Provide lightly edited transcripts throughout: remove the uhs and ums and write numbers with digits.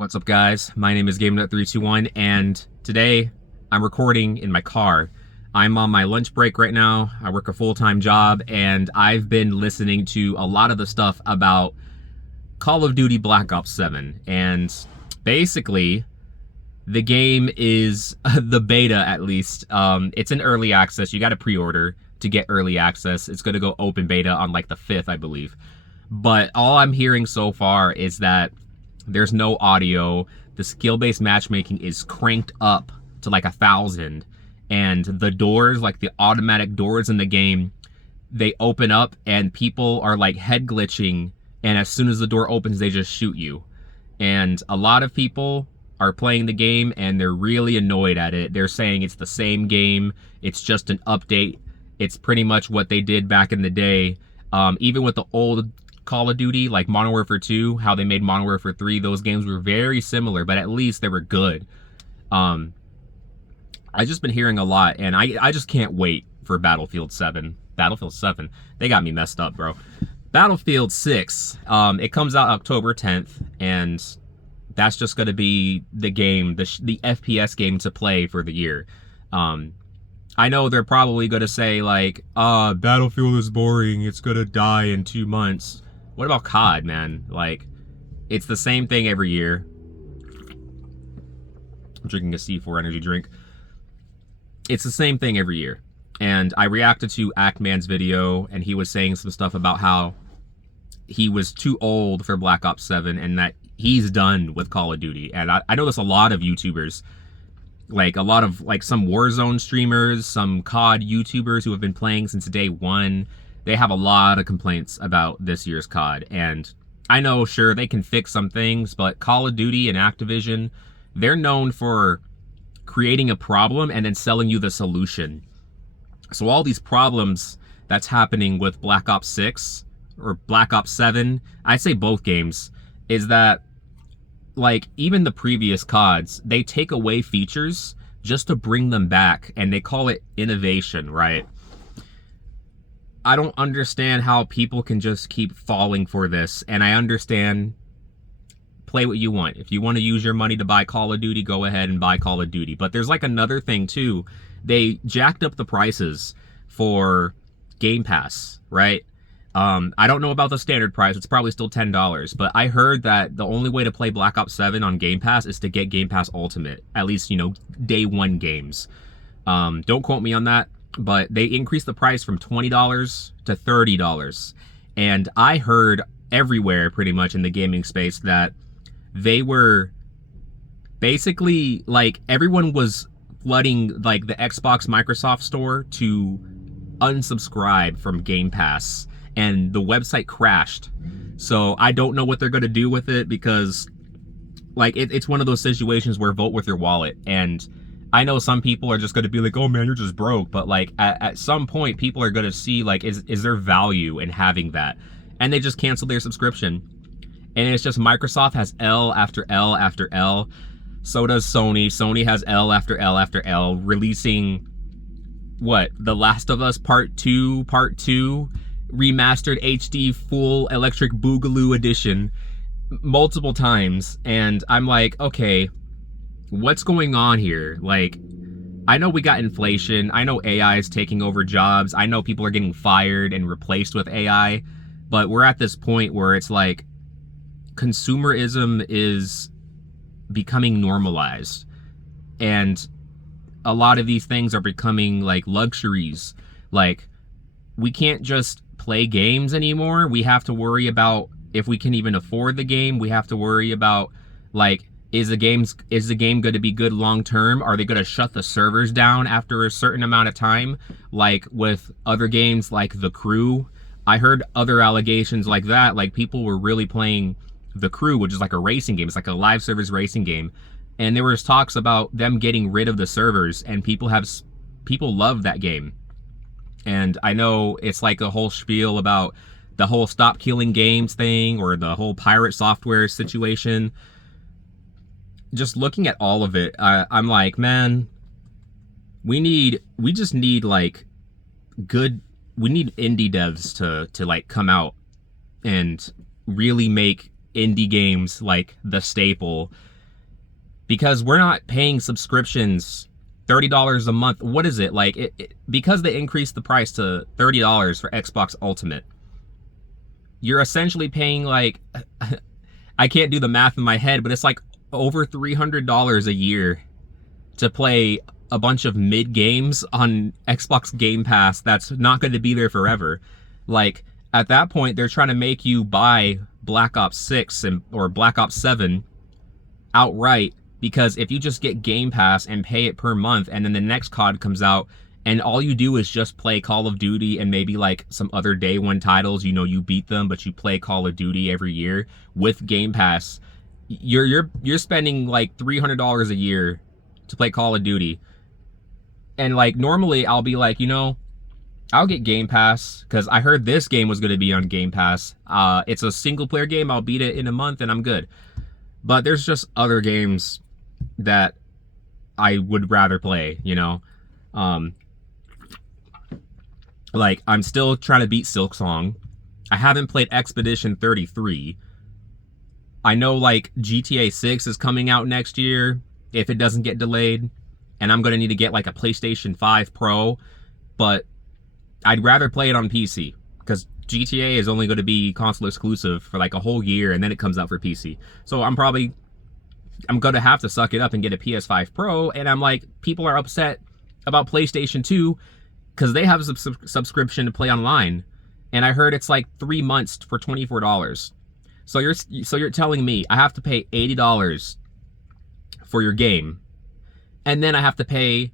What's up, guys? My name is GameNut321, and today I'm recording in my car. I'm on my lunch break right now. I work a full-time job, and I've been listening to a lot of the stuff about Call of Duty Black Ops 7. And basically, the game is the beta, at least. It's in early access. You got to pre-order to get early access. It's going to go open beta on like the 5th, I believe. But all I'm hearing so far is that there's no audio. The skill-based matchmaking is cranked up to like 1,000. And the doors, like the automatic doors in the game, they open up and people are like head glitching. And as soon as the door opens, they just shoot you. And a lot of people are playing the game and they're really annoyed at it. They're saying it's the same game. It's just an update. It's pretty much what they did back in the day. Even with the old Call of Duty, like Modern Warfare 2, how they made Modern Warfare 3, those games were very similar, but at least they were good. I just been hearing a lot, and I just can't wait for Battlefield 7. Battlefield 7, they got me messed up, bro. Battlefield 6, it comes out October 10th, and that's just going to be the game, the FPS game to play for the year. I know they're probably going to say, like, Battlefield is boring, it's going to die in 2 months. What about COD, man? Like, it's the same thing every year. I'm drinking a C4 energy drink. It's the same thing every year. And I reacted to Ackman's video, and he was saying some stuff about how he was too old for Black Ops 7 and that he's done with Call of Duty. And I know there's a lot of YouTubers, like a lot of like some Warzone streamers, some COD YouTubers who have been playing since day one. They have a lot of complaints about this year's COD. And I know, sure, they can fix some things, but Call of Duty and Activision, they're known for creating a problem and then selling you the solution. So all these problems that's happening with Black Ops 6 or Black Ops 7, I'd say both games, is that like even the previous CODs, they take away features just to bring them back, and they call it innovation, right? I don't understand how people can just keep falling for this, and I understand, play what you want. If you want to use your money to buy Call of Duty, go ahead and buy Call of Duty. But there's like another thing too. They jacked up the prices for Game Pass, right? I don't know about the standard price. It's probably still $10, but I heard that the only way to play Black Ops 7 on Game Pass is to get Game Pass Ultimate, at least, you know, day one games. Don't quote me on that, but they increased the price from $20 to $30. And I heard everywhere pretty much in the gaming space that they were basically like everyone was flooding like the Xbox Microsoft store to unsubscribe from Game Pass, and the website crashed. So I don't know what they're going to do with it, because like it's one of those situations where vote with your wallet. And I know some people are just going to be like, oh man, you're just broke. But like at some point, people are going to see like, is there value in having that? And they just cancel their subscription. And it's just Microsoft has L after L after L. So does Sony. Sony has L after L after L, releasing what? The Last of Us Part 2, remastered HD full electric boogaloo edition multiple times. And I'm like, okay, what's going on here? Like, I know we got inflation. I know AI is taking over jobs. I know people are getting fired and replaced with AI. But we're at this point where it's like consumerism is becoming normalized. And a lot of these things are becoming like luxuries. Like, we can't just play games anymore. We have to worry about if we can even afford the game. We have to worry about like, is the game going to be good long term? Are they going to shut the servers down after a certain amount of time? Like with other games like The Crew, I heard other allegations like that. Like people were really playing The Crew, which is like a racing game. It's like a live service racing game. And there was talks about them getting rid of the servers, and people love that game. And I know it's like a whole spiel about the whole stop killing games thing, or the whole pirate software situation. Just looking at all of it, I'm like, man, we just need like we need indie devs to like come out and really make indie games like the staple, because we're not paying subscriptions $30 a month. What is it like? Because they increased the price to $30 for Xbox Ultimate, you're essentially paying like I can't do the math in my head, but it's like over $300 a year to play a bunch of mid games on Xbox Game Pass that's not going to be there forever. Like, at that point, they're trying to make you buy Black Ops 6 or Black Ops 7 outright, because if you just get Game Pass and pay it per month, and then the next COD comes out, and all you do is just play Call of Duty and maybe like some other day one titles, you know, you beat them, but you play Call of Duty every year with Game Pass, you're spending like $300 a year to play Call of Duty. And like normally I'll be like, you know, I'll get Game Pass because I heard this game was going to be on Game Pass. It's a single player game. I'll beat it in a month and I'm good. But there's just other games that I would rather play, you know. Like, I'm still trying to beat Silksong. I haven't played Expedition 33. I know like GTA 6 is coming out next year if it doesn't get delayed, and I'm going to need to get like a PlayStation 5 Pro, but I'd rather play it on PC because GTA is only going to be console exclusive for like a whole year, and then it comes out for PC. So I'm going to have to suck it up and get a PS5 Pro, and I'm like, people are upset about PlayStation 2 because they have a subscription to play online, and I heard it's like 3 months for $24. So you're telling me I have to pay $80 for your game, and then I have to pay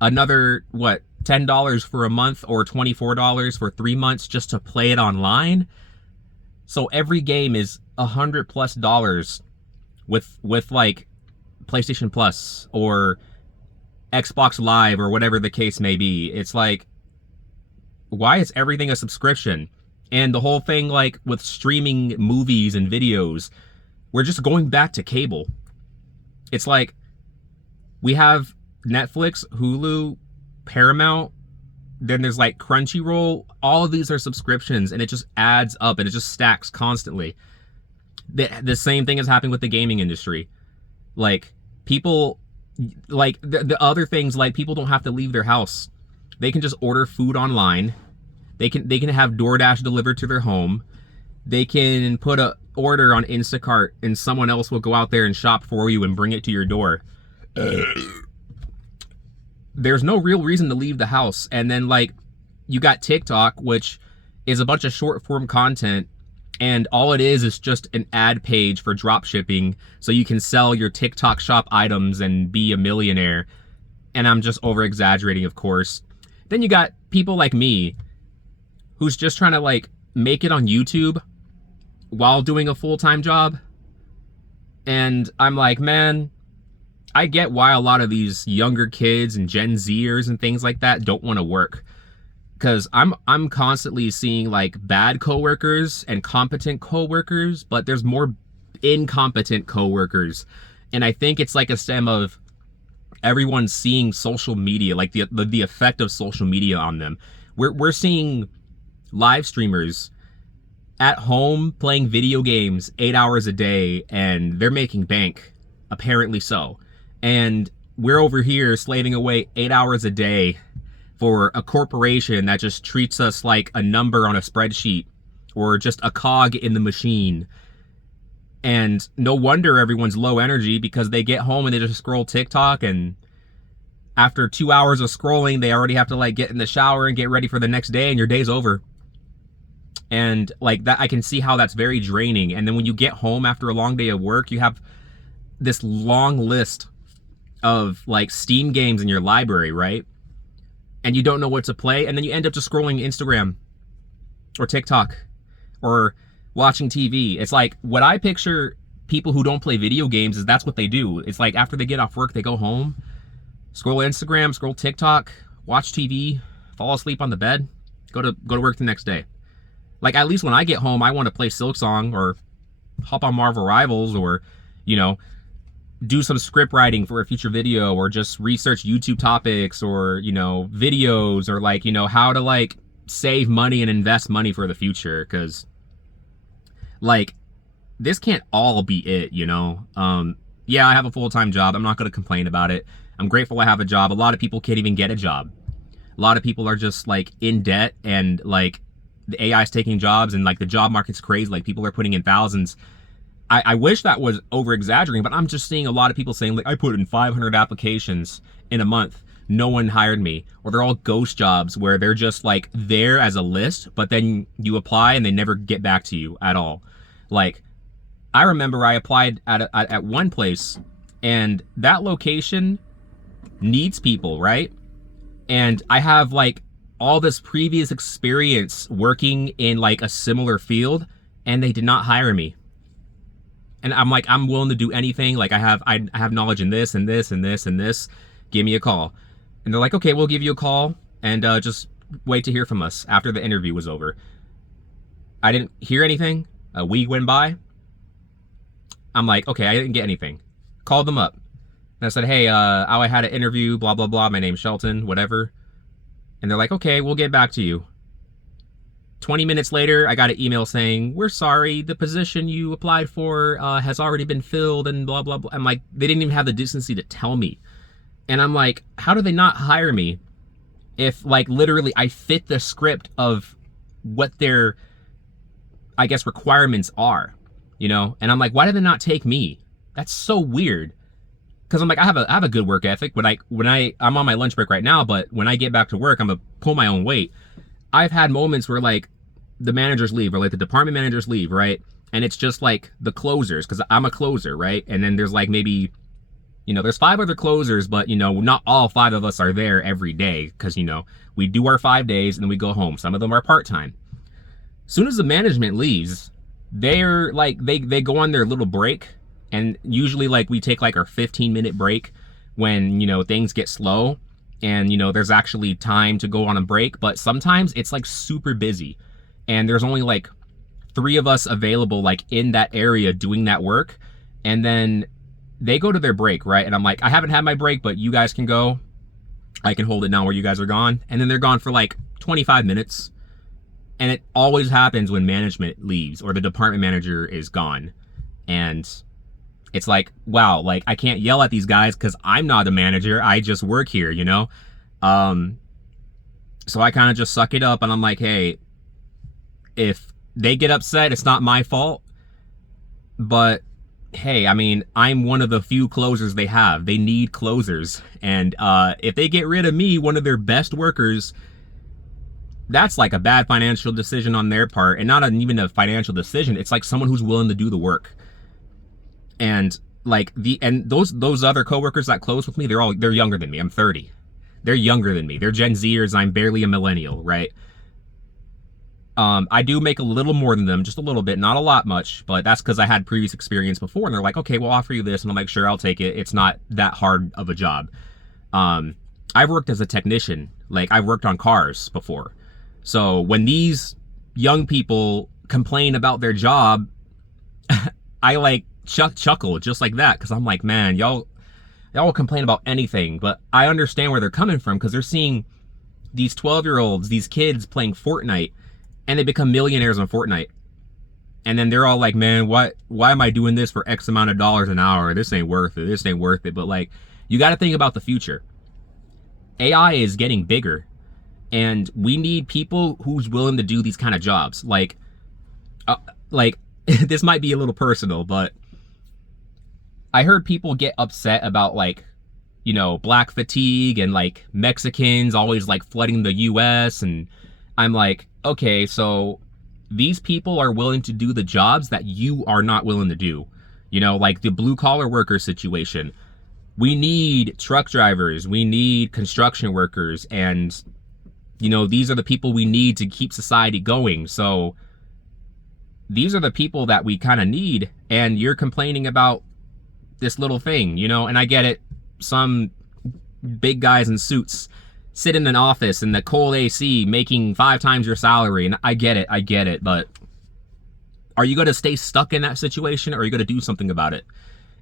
another, what, $10 for a month or $24 for 3 months just to play it online? So every game is $100+ with like PlayStation Plus or Xbox Live or whatever the case may be. It's like, why is everything a subscription? And the whole thing, like with streaming movies and videos, we're just going back to cable. It's like we have Netflix, Hulu, Paramount, then there's like Crunchyroll. All of these are subscriptions, and it just adds up and it just stacks constantly. The same thing is happening with the gaming industry. Like, people, like the other things, like people don't have to leave their house. They can just order food online. They can have DoorDash delivered to their home. They can put a order on Instacart and someone else will go out there and shop for you and bring it to your door. There's no real reason to leave the house. And then like you got TikTok, which is a bunch of short form content, and all it is just an ad page for drop shipping so you can sell your TikTok shop items and be a millionaire. And I'm just over exaggerating, of course. Then you got people like me who's just trying to like make it on YouTube while doing a full-time job. And I'm like, man, I get why a lot of these younger kids and Gen Zers and things like that don't want to work. Because I'm constantly seeing like bad coworkers and competent coworkers, but there's more incompetent coworkers. And I think it's like a stem of everyone seeing social media, like the effect of social media on them. We're seeing live streamers at home playing video games 8 hours a day, and they're making bank, apparently so. And we're over here slaving away 8 hours a day for a corporation that just treats us like a number on a spreadsheet or just a cog in the machine. And no wonder everyone's low energy, because they get home and they just scroll TikTok, and after 2 hours of scrolling, they already have to like get in the shower and get ready for the next day, and your day's over. And like that, I can see how that's very draining. And then when you get home after a long day of work, you have this long list of like Steam games in your library, right? And you don't know what to play, and then you end up just scrolling Instagram or TikTok or watching TV. It's like, what I picture people who don't play video games is that's what they do. It's like after they get off work, they go home, scroll Instagram, scroll TikTok, watch TV, fall asleep on the bed, go to work the next day. Like, at least when I get home, I want to play Silksong or hop on Marvel Rivals, or, you know, do some script writing for a future video, or just research YouTube topics, or, you know, videos, or like, you know, how to like save money and invest money for the future. Because like this can't all be it, you know? Yeah, I have a full-time job. I'm not going to complain about it. I'm grateful I have a job. A lot of people can't even get a job. A lot of people are just like in debt, and like the AI is taking jobs, and like the job market's crazy. Like people are putting in thousands. I wish that was over exaggerating, but I'm just seeing a lot of people saying like, I put in 500 applications in a month. No one hired me. Or they're all ghost jobs where they're just like there as a list, but then you apply and they never get back to you at all. Like, I remember I applied at one place, and that location needs people, right? And I have like all this previous experience working in like a similar field, and they did not hire me. And I'm like, I'm willing to do anything. Like I have knowledge in this and this and this and this. Give me a call. And they're like, okay, we'll give you a call, and just wait to hear from us after the interview was over. I didn't hear anything. A week went by. I'm like, okay, I didn't get anything. Called them up. And I said, hey, I had an interview, blah, blah, blah. My name's Shelton, whatever. And they're like, okay, we'll get back to you. 20 minutes later, I got an email saying, we're sorry, the position you applied for has already been filled, and blah, blah, blah. I'm like, they didn't even have the decency to tell me. And I'm like, how do they not hire me if like literally I fit the script of what their, I guess, requirements are, you know? And I'm like, why did they not take me? That's so weird. Cause I'm like, I have a good work ethic. I'm on my lunch break right now, but when I get back to work, I'm gonna pull my own weight. I've had moments where like the managers leave, or like the department managers leave, right? And it's just like the closers, cause I'm a closer, right? And then there's like maybe, you know, there's 5 other closers, but you know, not all 5 of us are there every day, cause you know, we do our 5 days and then we go home. Some of them are part-time. Soon as the management leaves, they're like, they go on their little break. And usually like we take like our 15-minute break when, you know, things get slow and, you know, there's actually time to go on a break. But sometimes it's like super busy and there's only like 3 of us available like in that area doing that work. And then they go to their break, right? And I'm like, I haven't had my break, but you guys can go. I can hold it now where you guys are gone. And then they're gone for like 25 minutes. And it always happens when management leaves or the department manager is gone. And it's like, wow, like I can't yell at these guys because I'm not a manager. I just work here, you know? So I kind of just suck it up and I'm like, hey, if they get upset, it's not my fault. But hey, I mean, I'm one of the few closers they have. They need closers. And if they get rid of me, one of their best workers, that's like a bad financial decision on their part. And not even a financial decision. It's like someone who's willing to do the work. And like those other coworkers that close with me, they're younger than me. I'm 30. They're younger than me. They're Gen Zers. I'm barely a millennial, right? I do make a little more than them, just a little bit, not a lot much, but that's because I had previous experience before. And they're like, okay, we'll offer you this, and I'm like, sure, I'll take it. It's not that hard of a job. I've worked as a technician. Like I've worked on cars before. So when these young people complain about their job, I like chuckle just like that, because I'm like, man, y'all will complain about anything, but I understand where they're coming from, because they're seeing these 12-year-olds, these kids playing Fortnite, and they become millionaires on Fortnite. And then they're all like, man, why am I doing this for X amount of dollars an hour? This ain't worth it. This ain't worth it. But like, you got to think about the future. AI is getting bigger, and we need people who's willing to do these kind of jobs. Like this might be a little personal, but I heard people get upset about like, you know, black fatigue and like Mexicans always like flooding the US. And I'm like, okay, so these people are willing to do the jobs that you are not willing to do. You know, like the blue collar worker situation. We need truck drivers. We need construction workers. And, you know, these are the people we need to keep society going. So these are the people that we kind of need. And you're complaining about this little thing, you know? And I get it. Some big guys in suits sit in an office in the cold AC making 5 times your salary. And I get it. But are you going to stay stuck in that situation, or are you going to do something about it?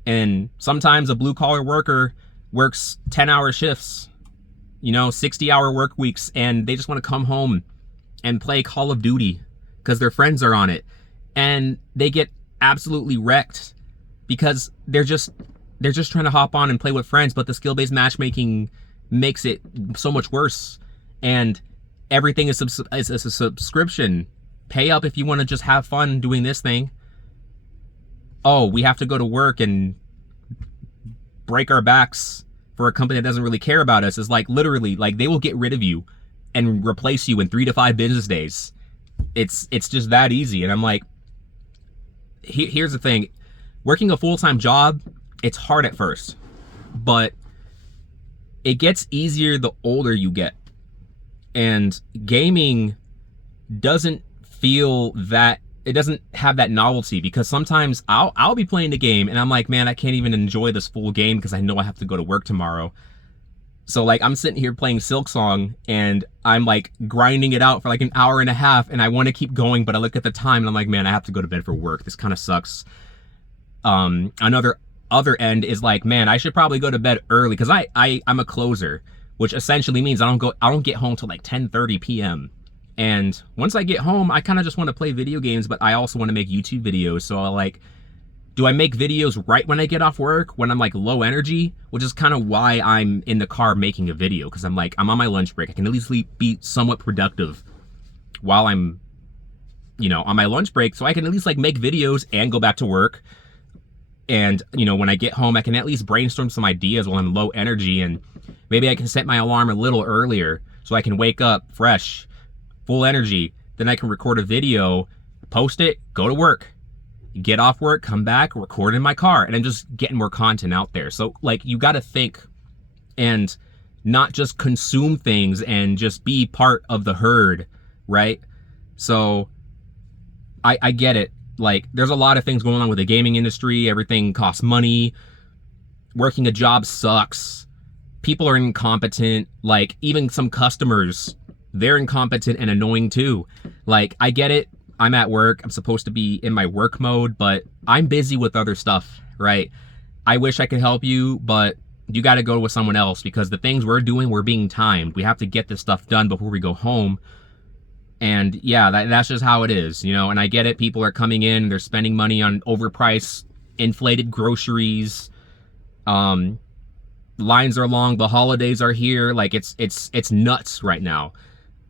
And sometimes a blue collar worker works 10-hour shifts, you know, 60-hour work weeks, and they just want to come home and play Call of Duty because their friends are on it. And they get absolutely wrecked because they're just trying to hop on and play with friends, but the skill-based matchmaking makes it so much worse. And everything is a subscription. Pay up if you want to just have fun doing this thing. Oh, we have to go to work and break our backs for a company that doesn't really care about us. Is like literally like they will get rid of you and replace you in 3 to 5 business days. It's just that easy. And I'm like, here's the thing. Working a full-time job, it's hard at first, but it gets easier the older you get. And gaming doesn't feel that, it doesn't have that novelty, because sometimes I'll be playing the game and I'm like, man, I can't even enjoy this full game because I know I have to go to work tomorrow. So like I'm sitting here playing Silksong and I'm like grinding it out for like an hour and a half and I want to keep going, but I look at the time and I'm like, man, I have to go to bed for work. This kind of sucks. Another other end is like, man, I should probably go to bed early because I'm a closer, which essentially means I don't get home till like 10:30 p.m. And once I get home, I kind of just want to play video games, but I also want to make YouTube videos. So I like, do I make videos right when I get off work when I'm like low energy? Which is kind of why I'm in the car making a video, because I'm like, I'm on my lunch break. I can at least be somewhat productive while I'm, you know, on my lunch break. So I can at least like make videos and go back to work. And, you know, when I get home, I can at least brainstorm some ideas while I'm low energy, and maybe I can set my alarm a little earlier so I can wake up fresh, full energy. Then I can record a video, post it, go to work, get off work, come back, record in my car, and I'm just getting more content out there. So like, you got to think and not just consume things and just be part of the herd, right? So I get it. Like, there's a lot of things going on with the gaming industry. Everything costs money. Working a job sucks. People are incompetent. Like, even some customers, they're incompetent and annoying too. Like, I get it. I'm at work. I'm supposed to be in my work mode, but I'm busy with other stuff, right? I wish I could help you, but you got to go with someone else, because the things we're doing, we're being timed. We have to get this stuff done before we go home. And yeah, that's just how it is, you know. And I get it. People are coming in, they're spending money on overpriced, inflated groceries. Lines are long. The holidays are here. Like, it's nuts right now.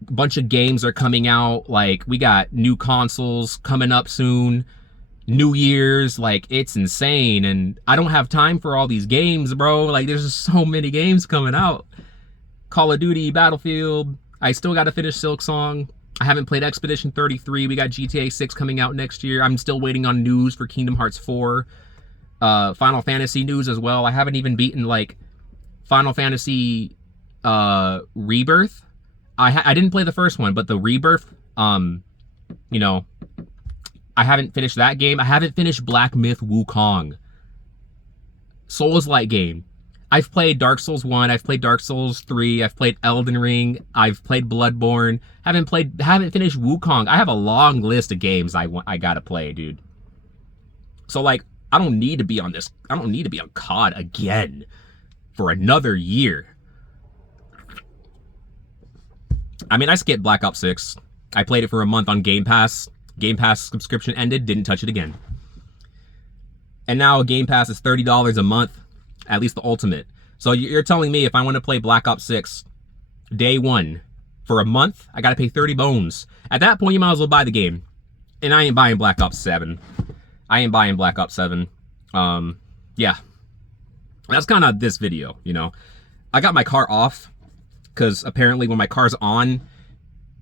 A bunch of games are coming out. Like, we got new consoles coming up soon. New Year's, like, it's insane. And I don't have time for all these games, bro. Like, there's just so many games coming out. Call of Duty, Battlefield. I still got to finish Silksong. I haven't played Expedition 33. We got GTA 6 coming out next year. I'm still waiting on news for Kingdom Hearts 4. Final Fantasy news as well. I haven't even beaten, like, Final Fantasy Rebirth. I didn't play the first one, but the Rebirth, you know, I haven't finished that game. I haven't finished Black Myth Wukong. Souls-like game. I've played Dark Souls 1, I've played Dark Souls 3, I've played Elden Ring, I've played Bloodborne, haven't finished Wukong. I have a long list of games I gotta play, dude. So like, I don't need to be on COD again for another year. I mean, I skipped Black Ops 6. I played it for a month on Game Pass. Game Pass subscription ended, didn't touch it again. And now Game Pass is $30 a month. At least the ultimate. So you're telling me if I want to play Black Ops 6 day one for a month, I got to pay 30 bones. At that point, you might as well buy the game. And I ain't buying Black Ops 7. I ain't buying Black Ops 7. Yeah. That's kind of this video, you know. I got my car off because apparently when my car's on,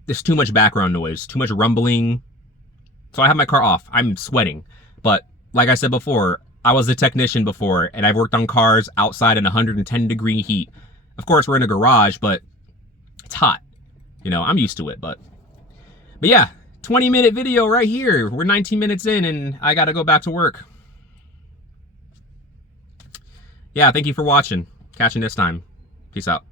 there's too much background noise, too much rumbling. So I have my car off. I'm sweating. But like I said before, I was a technician before, and I've worked on cars outside in 110-degree heat. Of course, we're in a garage, but it's hot. You know, I'm used to it, but yeah, 20-minute video right here. We're 19 minutes in, and I gotta go back to work. Yeah, thank you for watching. Catch you next time. Peace out.